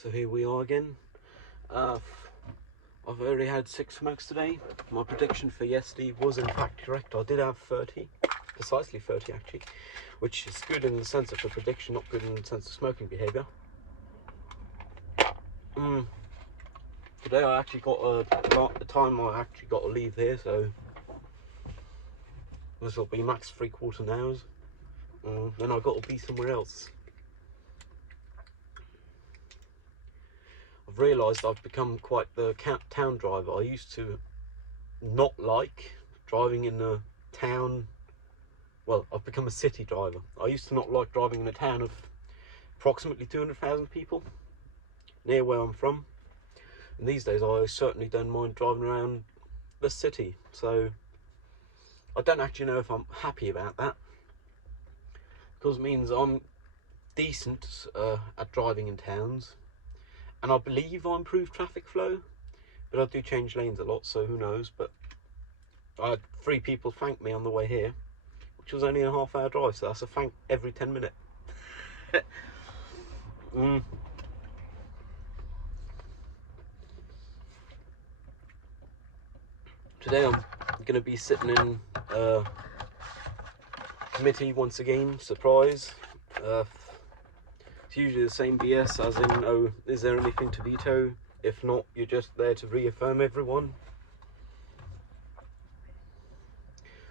So here we are again. I've already had 6 smokes today. My prediction for yesterday was in fact correct. I did have 30, precisely 30 actually, which is good in the sense of a prediction, not good in the sense of smoking behaviour. Today I actually got the time I actually got to leave here, so this will be max 3/4 hours. Then I've got to be somewhere else. I've realised I've become quite the town driver. I used to not like driving in a town. Well, I've become a city driver. I used to not like driving in a town of approximately 200,000 people, near where I'm from. And these days I certainly don't mind driving around the city. So I don't actually know if I'm happy about that, because it means I'm decent at driving in towns, and I believe I improve traffic flow, but I do change lanes a lot, so who knows. But I had 3 people thank me on the way here, which was only a half-hour drive, so that's a thank every 10 minutes. Today I'm going to be sitting in committee once again. Surprise. It's usually the same BS, as in, oh, is there anything to veto? If not, you're just there to reaffirm everyone.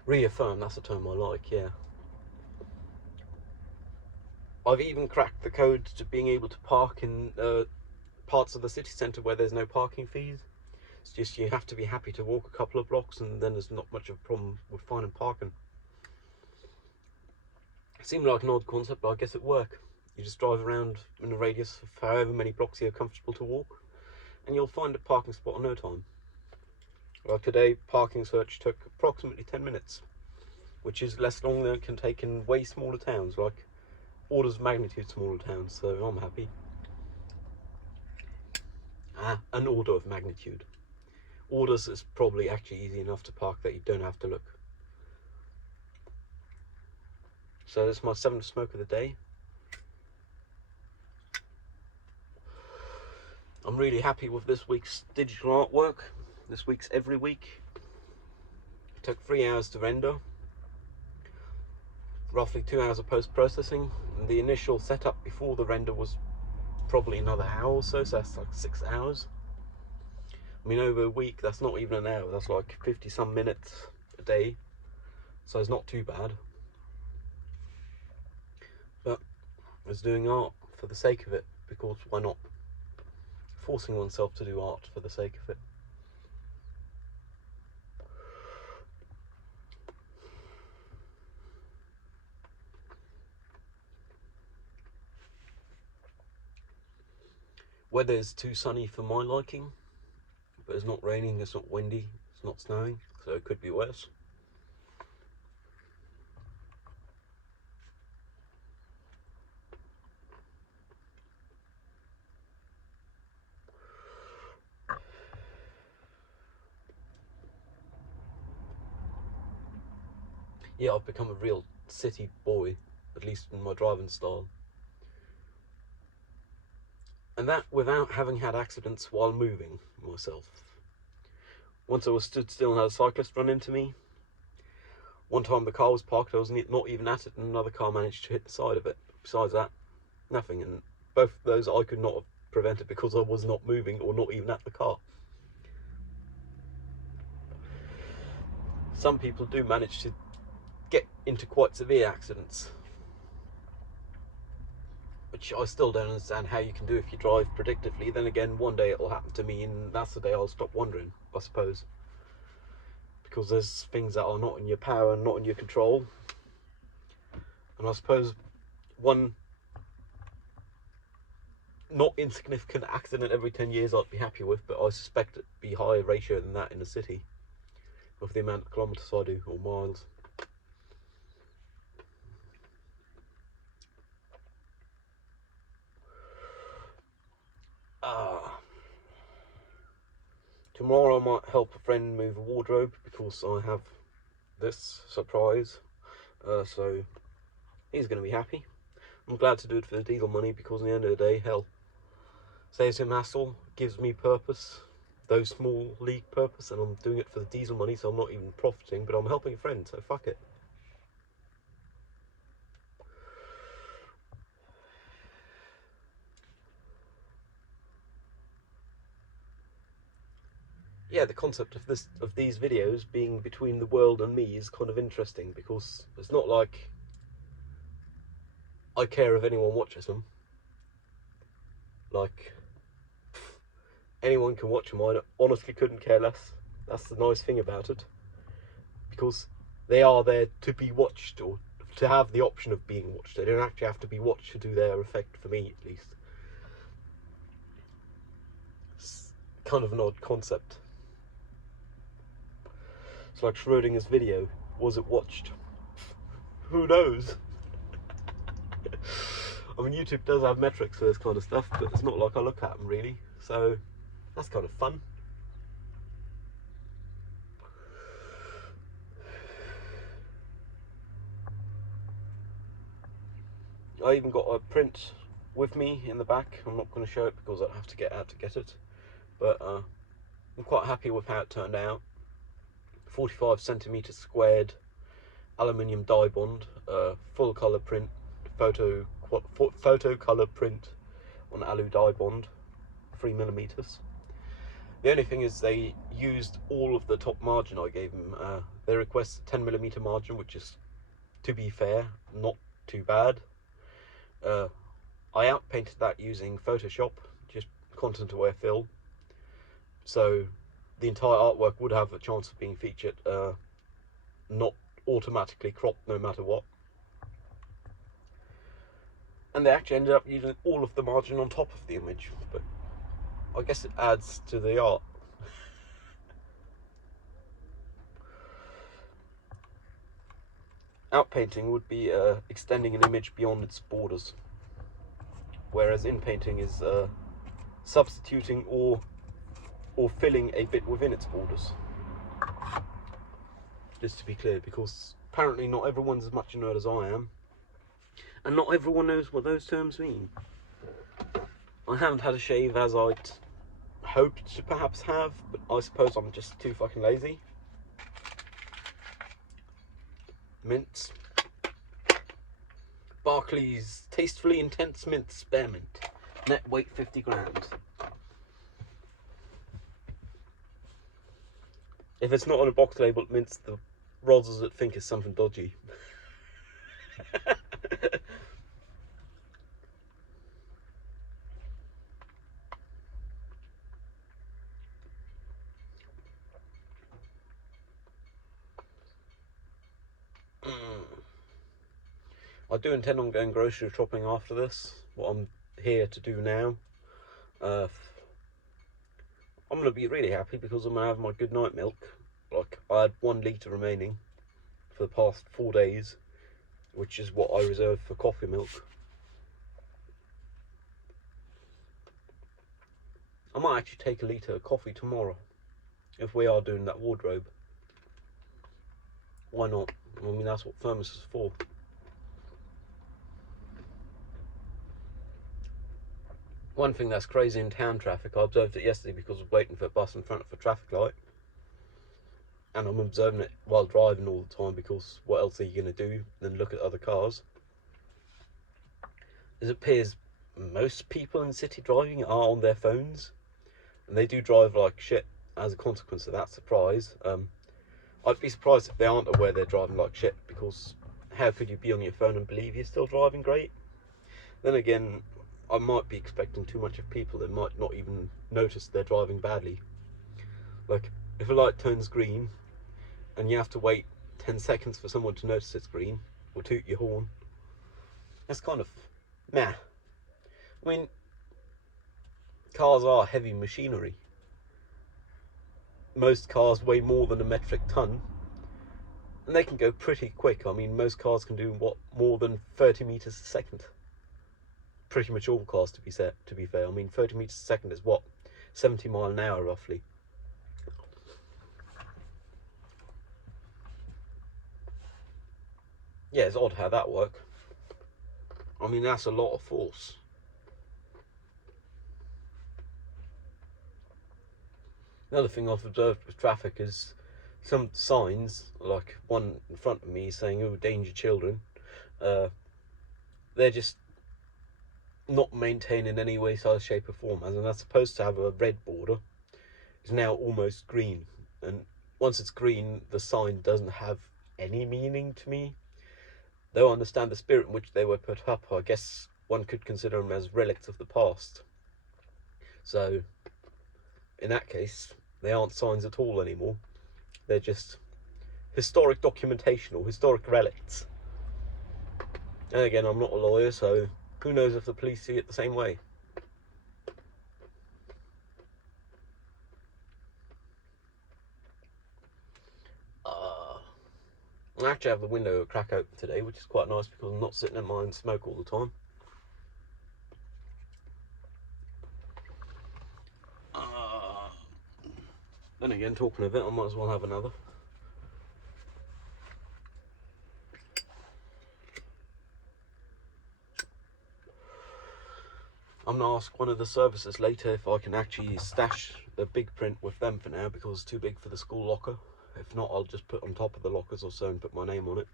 Reaffirm, that's a term I like, yeah. I've even cracked the code to being able to park in parts of the city centre where there's no parking fees. It's just you have to be happy to walk a couple of blocks, and then there's not much of a problem with finding parking. It seemed like an odd concept, but I guess it works. You just drive around in a radius of however many blocks you're comfortable to walk, and you'll find a parking spot in no time. Well, today, parking search took approximately 10 minutes, which is less long than it can take in way smaller towns, like orders of magnitude smaller towns, so I'm happy. An order of magnitude. Orders is probably actually easy enough to park that you don't have to look. So this is my 7th smoke of the day. I'm really happy with this week's digital artwork. This week's every week. It took 3 hours to render, roughly 2 hours of post-processing, and the initial setup before the render was probably another hour or so, so that's like 6 hours. I mean, over a week, that's not even an hour, that's like 50 some minutes a day, so it's not too bad. But I was doing art for the sake of it, because why not? Forcing oneself to do art for the sake of it. Weather is too sunny for my liking, but it's not raining, it's not windy, it's not snowing, so it could be worse. Yeah, I've become a real city boy, at least in my driving style. And that without having had accidents while moving myself. Once I was stood still and had a cyclist run into me. One time the car was parked, I was not even at it, and another car managed to hit the side of it. Besides that, nothing. And both of those I could not have prevented because I was not moving or not even at the car. Some people do manage to get into quite severe accidents, which I still don't understand how you can do if you drive predictively. Then again, one day it'll happen to me, and that's the day I'll stop wondering, I suppose. Because there's things that are not in your power and not in your control. And I suppose one not insignificant accident every 10 years I'd be happy with, but I suspect it'd be higher ratio than that in a city, with the amount of kilometres I do, or miles. Tomorrow I might help a friend move a wardrobe, because I have this surprise, so he's going to be happy. I'm glad to do it for the diesel money, because at the end of the day, hell, saves him hassle, gives me purpose, though small league purpose, and I'm doing it for the diesel money, so I'm not even profiting, but I'm helping a friend, so fuck it. Yeah, the concept of these videos being between the world and me is kind of interesting, because it's not like I care if anyone watches them. Like, anyone can watch them. I honestly couldn't care less. That's the nice thing about it, because they are there to be watched, or to have the option of being watched. They don't actually have to be watched to do their effect, for me at least. It's kind of an odd concept. It's like Schrodinger's video. Was it watched? Who knows? I mean, YouTube does have metrics for this kind of stuff, but it's not like I look at them really. So that's kind of fun. I even got a print with me in the back. I'm not going to show it because I'd have to get out to get it. But I'm quite happy with how it turned out. 45 centimeters squared, aluminium dye bond, full color print, photo color print on alu dye bond, 3mm. The only thing is they used all of the top margin I gave them. They requested 10mm margin, which is, to be fair, not too bad. I outpainted that using Photoshop, just content aware fill. So the entire artwork would have a chance of being featured, not automatically cropped no matter what. And they actually ended up using all of the margin on top of the image, but I guess it adds to the art. Outpainting would be extending an image beyond its borders, whereas inpainting is substituting or filling a bit within its borders. Just to be clear, because apparently not everyone's as much a nerd as I am, and not everyone knows what those terms mean. I haven't had a shave as I'd hoped to perhaps have, but I suppose I'm just too fucking lazy. Mints. Barclays Tastefully Intense Mint Spearmint. Net weight 50 grams. If it's not on a box label, it means the rozzers that think it's something dodgy. I do intend on going grocery shopping after this, what I'm here to do now. I'm going to be really happy because I'm going to have my good night milk. Like, I had 1 litre remaining for the past 4 days, which is what I reserved for coffee milk. I might actually take a litre of coffee tomorrow, if we are doing that wardrobe. Why not? I mean, that's what thermos is for. One thing that's crazy in town traffic, I observed it yesterday because I was waiting for a bus in front of a traffic light. And I'm observing it while driving all the time, because what else are you going to do than look at other cars? It appears most people in city driving are on their phones, and they do drive like shit as a consequence of that. Surprise. I'd be surprised if they aren't aware they're driving like shit, because how could you be on your phone and believe you're still driving great? Then again, I might be expecting too much of people that might not even notice they're driving badly. Like, if a light turns green and you have to wait 10 seconds for someone to notice it's green, or toot your horn, that's kind of meh. I mean, cars are heavy machinery. Most cars weigh more than a metric ton, and they can go pretty quick. I mean, most cars can do more than 30 meters a second. Pretty much all cars, to be fair. I mean, 30 meters a second is what, 70 miles an hour roughly. Yeah, it's odd how that works. I mean, that's a lot of force. Another thing I've observed with traffic is some signs, like one in front of me saying, "Oh, danger children," uh, they're just not maintained in any way, size, shape, or form. As in, that's supposed to have a red border, is now almost green. And once it's green, the sign doesn't have any meaning to me. Though I understand the spirit in which they were put up, I guess one could consider them as relics of the past. So, in that case, they aren't signs at all anymore. They're just historic documentation or historic relics. And again, I'm not a lawyer, so who knows if the police see it the same way. I actually have the window crack open today, which is quite nice because I'm not sitting in mine smoke all the time. Then again, talking of it, I might as well have another. I'm going to ask one of the services later if I can actually stash the big print with them for now, because it's too big for the school locker. If not, I'll just put on top of the lockers or so and put my name on it.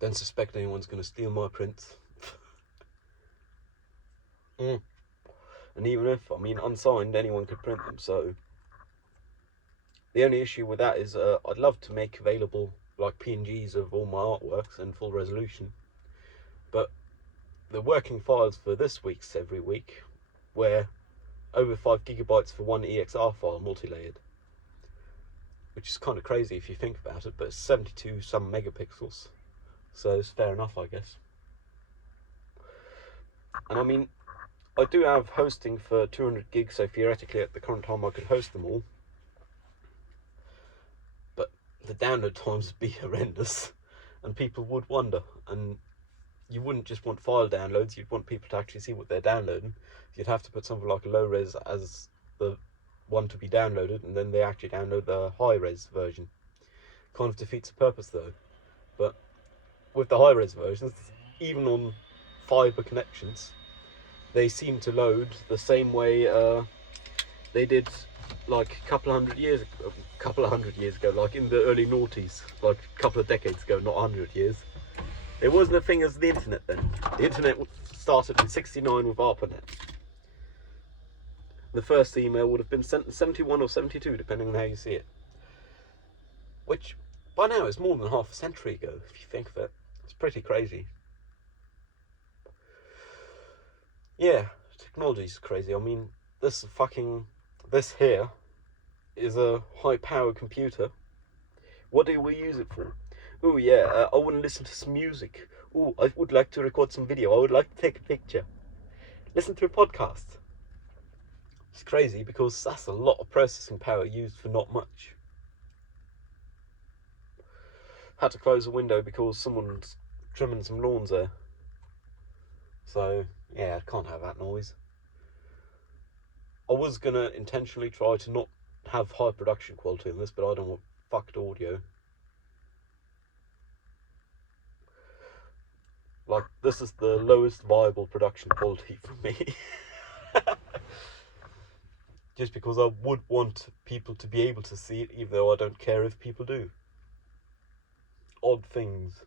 Don't suspect anyone's going to steal my prints. And even if, unsigned, anyone could print them, so... The only issue with that is I'd love to make available like PNGs of all my artworks in full resolution, but the working files for this week's every week were over 5 gigabytes for one EXR file multi-layered, which is kind of crazy if you think about it, but it's 72 some megapixels, so it's fair enough, I guess. And I do have hosting for 200 gigs, so theoretically at the current time I could host them all, but the download times would be horrendous and people would wonder, and you wouldn't just want file downloads, you'd want people to actually see what they're downloading. You'd have to put something like a low res as the one to be downloaded, and then they actually download the high res version. Kind of defeats the purpose though. But with the high res versions, even on fiber connections, they seem to load the same way they did like a couple of hundred years ago, like in the early noughties, like a couple of decades ago, not 100 years. It wasn't a thing as the internet then. The internet started in '69 with ARPANET. The first email would have been sent in 71 or 72, depending on how you see it. Which, by now, is more than half a century ago, if you think of it. It's pretty crazy. Yeah, technology's crazy. This here is a high-power computer. What do we use it for? Oh yeah, I want to listen to some music. Oh, I would like to record some video. I would like to take a picture. Listen to a podcast. It's crazy because that's a lot of processing power used for not much. Had to close the window because someone's trimming some lawns there. So, yeah, I can't have that noise. I was going to intentionally try to not have high production quality on this, but I don't want fucked audio. Like, this is the lowest viable production quality for me. Just because I would want people to be able to see it, even though I don't care if people do. Odd things.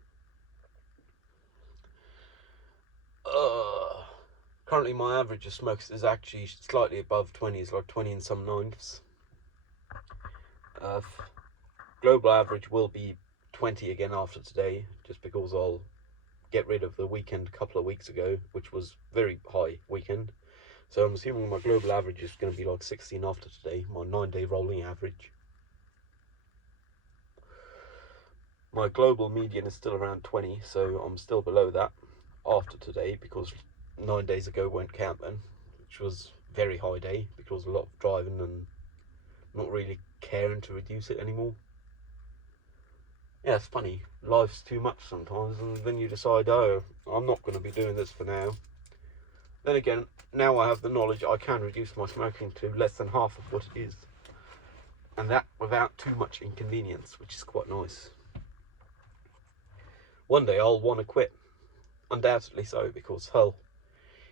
Currently my average of smokes is actually slightly above 20, it's like 20 and some ninths. Global average will be 20 again after today, just because I'll get rid of the weekend a couple of weeks ago, which was very high weekend. So I'm assuming my global average is going to be like 16 after today, my 9-day rolling average. My global median is still around 20, so I'm still below that after today, because 9 days ago won't count then, which was very high day because a lot of driving and not really caring to reduce it anymore. Yeah, it's funny, life's too much sometimes, and then you decide, oh, I'm not going to be doing this for now. Then again, now I have the knowledge I can reduce my smoking to less than half of what it is, and that without too much inconvenience, which is quite nice. One day I'll want to quit, undoubtedly so, because hell,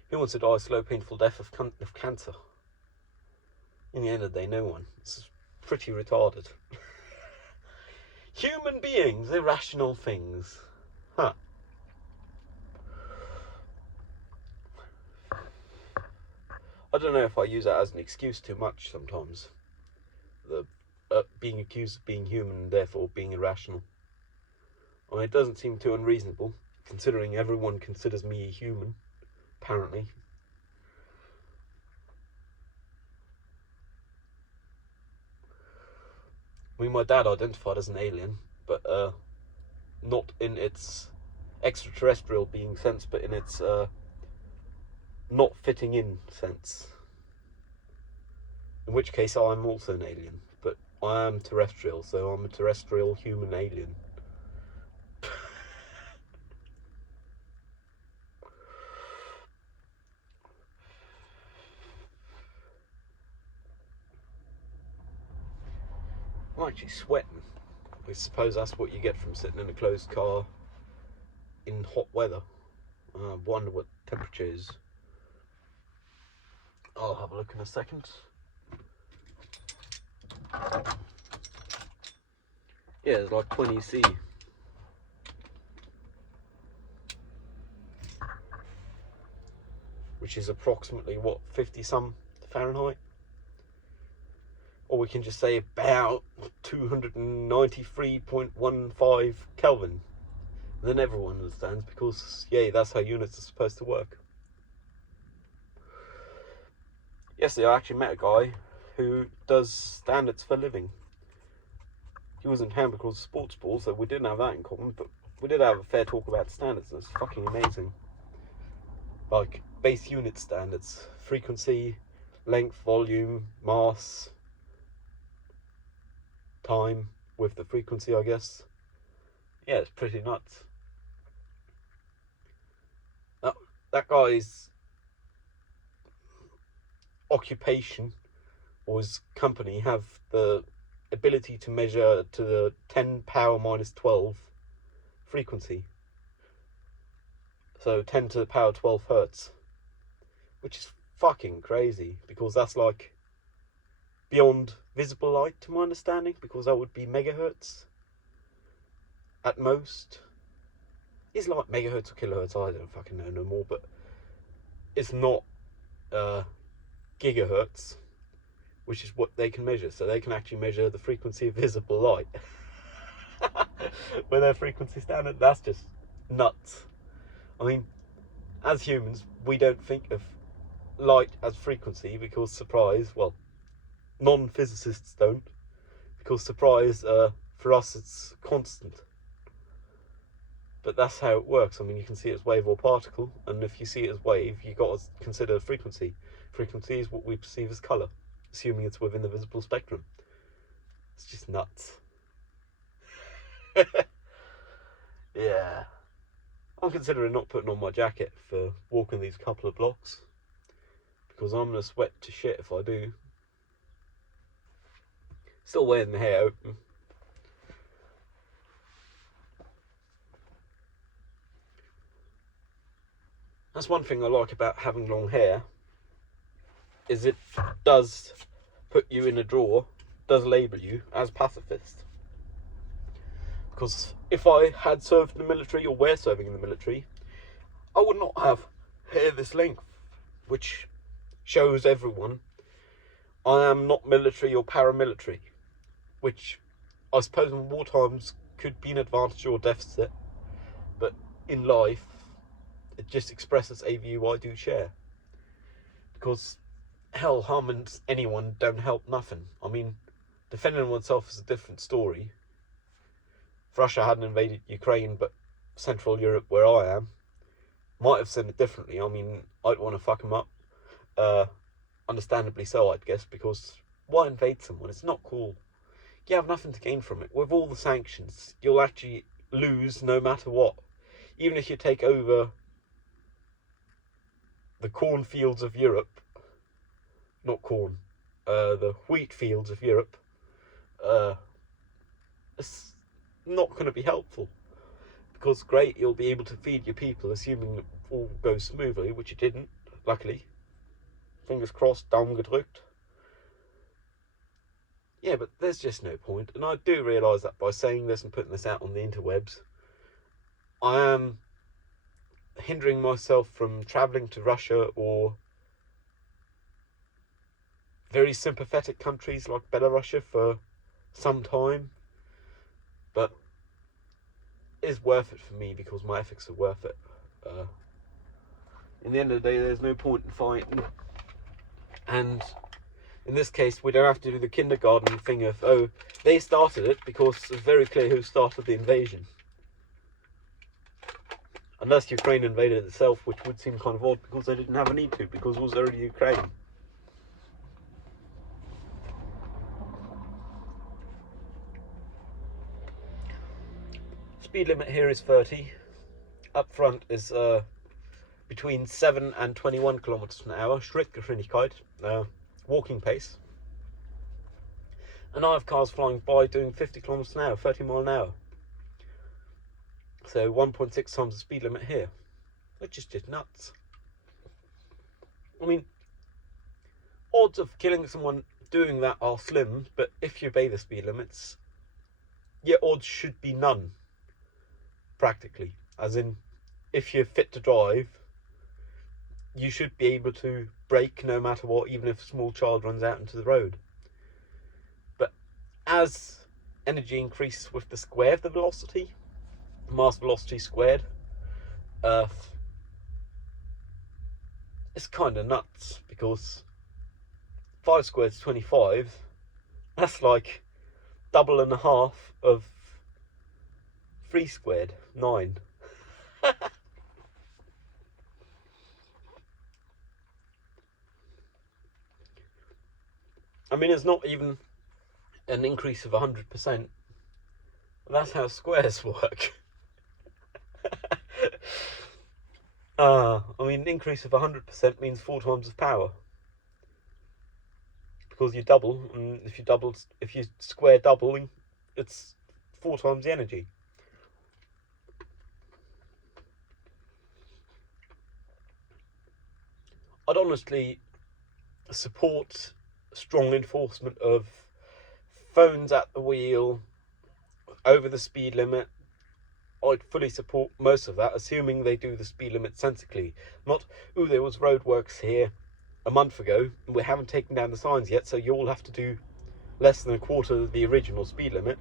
who wants to die a slow, painful death of cancer? In the end of the day, no one. It's pretty retarded. Human beings, irrational things. Huh. I don't know if I use that as an excuse too much sometimes. The being accused of being human and therefore being irrational. I mean, it doesn't seem too unreasonable, considering everyone considers me a human, apparently. I mean, my dad identified as an alien, but not in its extraterrestrial being sense, but in its not fitting in sense. In which case I'm also an alien, but I am terrestrial, so I'm a terrestrial human alien. I'm actually sweating. I suppose that's what you get from sitting in a closed car in hot weather. I wonder what temperature is. I'll have a look in a second. Yeah, it's like 20 C. Which is approximately, what, 50 some Fahrenheit? Or we can just say about 293.15 Kelvin. Then everyone understands, because, yeah, that's how units are supposed to work. Yesterday I actually met a guy who does standards for a living. He was in town because of sports ball, so we didn't have that in common, but we did have a fair talk about standards. It's fucking amazing. Like, base unit standards. Frequency, length, volume, mass, time with the frequency, I guess. Yeah, it's pretty nuts. That guy's occupation or his company have the ability to measure to the 10 power minus 12 frequency. So 10 to the power 12 hertz. Which is fucking crazy, because that's like beyond visible light to my understanding, because that would be megahertz at most. It's like megahertz or kilohertz, I don't fucking know no more, but it's not gigahertz, which is what they can measure. So they can actually measure the frequency of visible light with their frequency standard. That's just nuts. I mean, as humans, we don't think of light as frequency because, surprise, well, non-physicists don't, because, surprise, for us it's constant. But that's how it works. I mean, you can see it as wave or particle, and if you see it as wave, you've got to consider frequency. Frequency is what we perceive as colour, assuming it's within the visible spectrum. It's just nuts. Yeah. I'm considering not putting on my jacket for walking these couple of blocks, because I'm going to sweat to shit if I do. Still wearing the hair open. That's one thing I like about having long hair, is it does put you in a drawer, does label you as pacifist. Because if I had served in the military, or were serving in the military, I would not have hair this length, which shows everyone I am not military or paramilitary, which I suppose in war times could be an advantage or deficit, but in life it just expresses a view I do share. Because hell, harming anyone don't help nothing. I mean, defending oneself is a different story. If Russia hadn't invaded Ukraine, but Central Europe, where I am, might have said it differently. I mean, I'd want to fuck them up. Understandably so, I'd guess, because why invade someone? It's not cool. You have nothing to gain from it. With all the sanctions, you'll actually lose no matter what. Even if you take over the cornfields of Europe, not corn, the wheat fields of Europe, it's not going to be helpful. Because great, you'll be able to feed your people, assuming it all goes smoothly, which it didn't, luckily. Fingers crossed, Daumen gedrückt. Yeah, but there's just no point. And I do realise that by saying this and putting this out on the interwebs, I am hindering myself from travelling to Russia or very sympathetic countries like Belarus for some time. But it is worth it for me because my ethics are worth it. In the end of the day, there's no point in fighting. And in this case, we don't have to do the kindergarten thing of, oh, they started it, because it's very clear who started the invasion. Unless Ukraine invaded itself, which would seem kind of odd because they didn't have a need to, because it was already Ukraine. Speed limit here is 30. Up front is between 7 and 21 kilometers an hour, Schrittgeschwindigkeit, walking pace. And I have cars flying by doing 50 kilometers an hour, 30 mile an hour. So 1.6 times the speed limit here. Which is just nuts. I mean, odds of killing someone doing that are slim, but if you obey the speed limits, your odds should be none, practically. As in, if you're fit to drive, you should be able to brake no matter what, even if a small child runs out into the road. But as energy increases with the square of the velocity, mass velocity squared, it's kind of nuts, because 5 squared is 25. That's like double and a half of 3 squared, 9. I mean, it's not even an increase of 100%. That's how squares work. I mean, an increase of 100% means 4 times the power. Because you double, and if you square doubling, it's 4 times the energy. I'd honestly support strong enforcement of phones at the wheel, over the speed limit. I'd fully support most of that, assuming they do the speed limit sensibly. Not, ooh, there was roadworks here a month ago, and we haven't taken down the signs yet, so you all have to do less than a quarter of the original speed limit,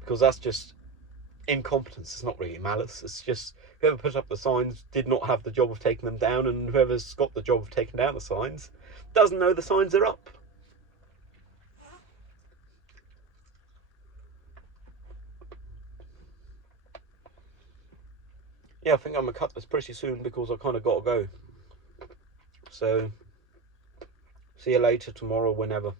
because that's just incompetence. It's not really malice. It's just whoever put up the signs did not have the job of taking them down, and whoever's got the job of taking down the signs doesn't know the signs are up. Yeah, I think I'm going to cut this pretty soon because I kind of got to go. So, see you later, tomorrow, whenever.